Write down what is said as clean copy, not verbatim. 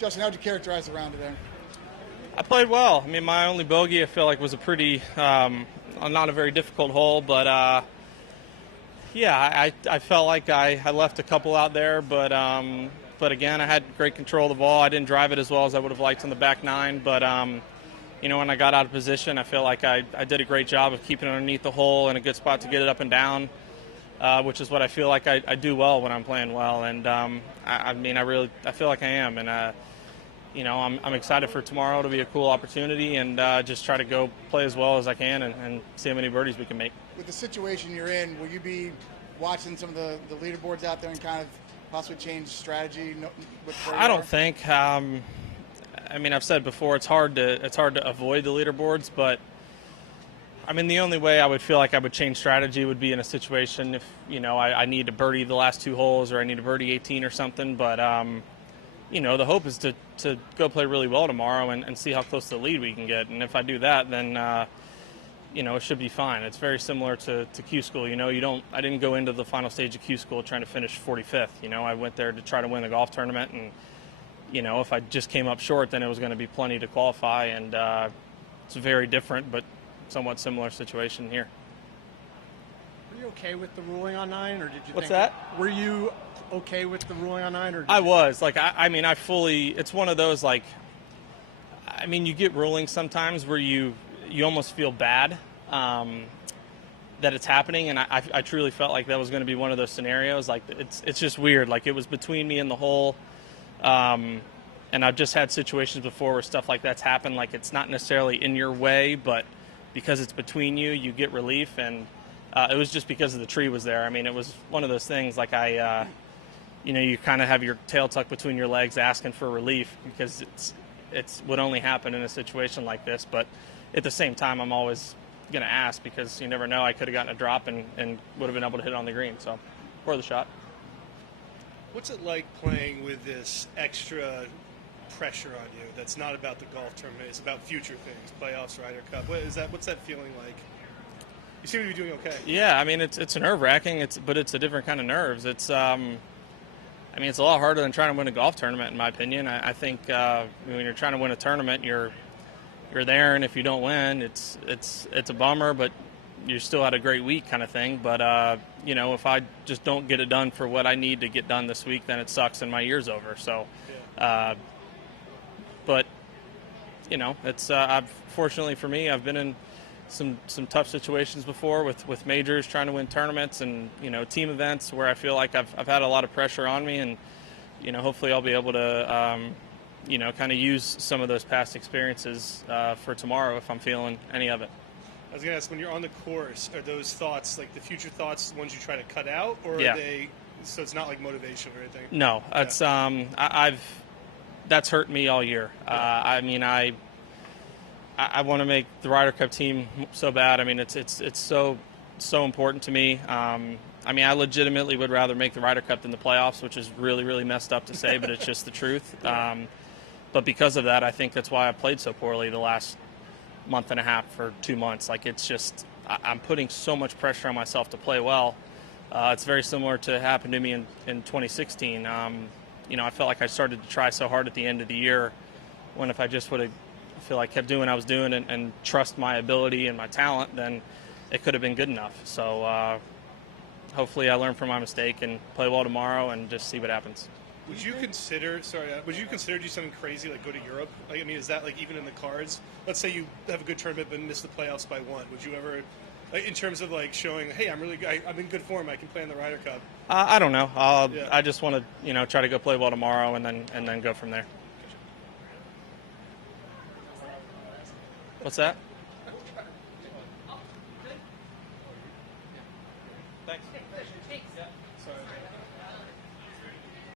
Justin, how would you characterize the round today? I played well. I mean, my only bogey I feel like was a pretty, not a very difficult hole, but yeah, I felt like I left a couple out there, but again, I had great control of the ball. I didn't drive it as well as I would have liked on the back nine, but you know, when I got out of position, I feel like I did a great job of keeping it underneath the hole in a good spot to get it up and down, which is what I feel like I do well when I'm playing well, and I mean, I feel like I am, and you know, I'm excited for tomorrow to be a cool opportunity and just try to go play as well as I can and see how many birdies we can make. With the situation you're in, will you be watching some of the leaderboards out there and kind of possibly change strategy? I don't think. I mean, I've said before, it's hard to avoid the leaderboards, but I mean, the only way I would feel like I would change strategy would be in a situation if, you know, I need to birdie the last two holes or I need to birdie 18 or something, but you know, the hope is to go play really well tomorrow and see how close to the lead we can get. And if I do that, then, you know, it should be fine. It's very similar to Q School. You know, I didn't go into the final stage of Q School trying to finish 45th. You know, I went there to try to win a golf tournament. And, you know, if I just came up short, then it was going to be plenty to qualify. And it's a very different but somewhat similar situation here. Were you okay with the ruling on 9, or did you? What's think that? Were you okay with the ruling on 9, or? I was like, I mean, I fully. It's one of those like. I mean, you get rulings sometimes where you almost feel bad that it's happening, and I truly felt like that was going to be one of those scenarios. Like it's just weird. Like it was between me and the hole, and I've just had situations before where stuff like that's happened. Like it's not necessarily in your way, but because it's between you, you get relief, and it was just because of the tree was there. I mean, it was one of those things like you know, you kind of have your tail tucked between your legs asking for relief because it's would only happen in a situation like this. But at the same time, I'm always going to ask because you never know. I could have gotten a drop and would have been able to hit on the green. So, for the shot. What's it like playing with this extra pressure on you that's not about the golf tournament, it's about future things, playoffs, Ryder Cup? What's that feeling like? You seem to be doing okay. Yeah, I mean, it's nerve-wracking, but it's a different kind of nerves. It's I mean, it's a lot harder than trying to win a golf tournament, in my opinion. I think when you're trying to win a tournament, you're there, and if you don't win, it's a bummer, but you still had a great week kind of thing. But, you know, if I just don't get it done for what I need to get done this week, then it sucks and my year's over. So, but, you know, it's fortunately for me, I've been in some tough situations before with majors trying to win tournaments and, you know, team events where I feel like I've had a lot of pressure on me, and, you know, hopefully I'll be able to, you know, kind of use some of those past experiences for tomorrow if I'm feeling any of it. I was going to ask, when you're on the course, are those thoughts, like the future thoughts, the ones you try to cut out, or are they, so it's not like motivation or anything? No, it's, that's hurt me all year. I mean, I want to make the Ryder Cup team so bad. I mean, it's so important to me. I mean, I legitimately would rather make the Ryder Cup than the playoffs, which is really, really messed up to say, but it's just the truth. But because of that, I think that's why I played so poorly the last month and a half or 2 months. Like, it's just, I'm putting so much pressure on myself to play well. It's very similar to happened to me in 2016. You know, I felt like I started to try so hard at the end of the year when if I just would have kept doing what I was doing and trust my ability and my talent, then it could have been good enough. So hopefully I learn from my mistake and play well tomorrow and just see what happens. Would you consider do something crazy like go to Europe? Like, I mean, is that like even in the cards? Let's say you have a good tournament but miss the playoffs by one. Would you ever, like, in terms of like showing, hey, I'm in good form, I can play in the Ryder Cup? I don't know. I just want to, you know, try to go play well tomorrow and then go from there. What's that? Thanks.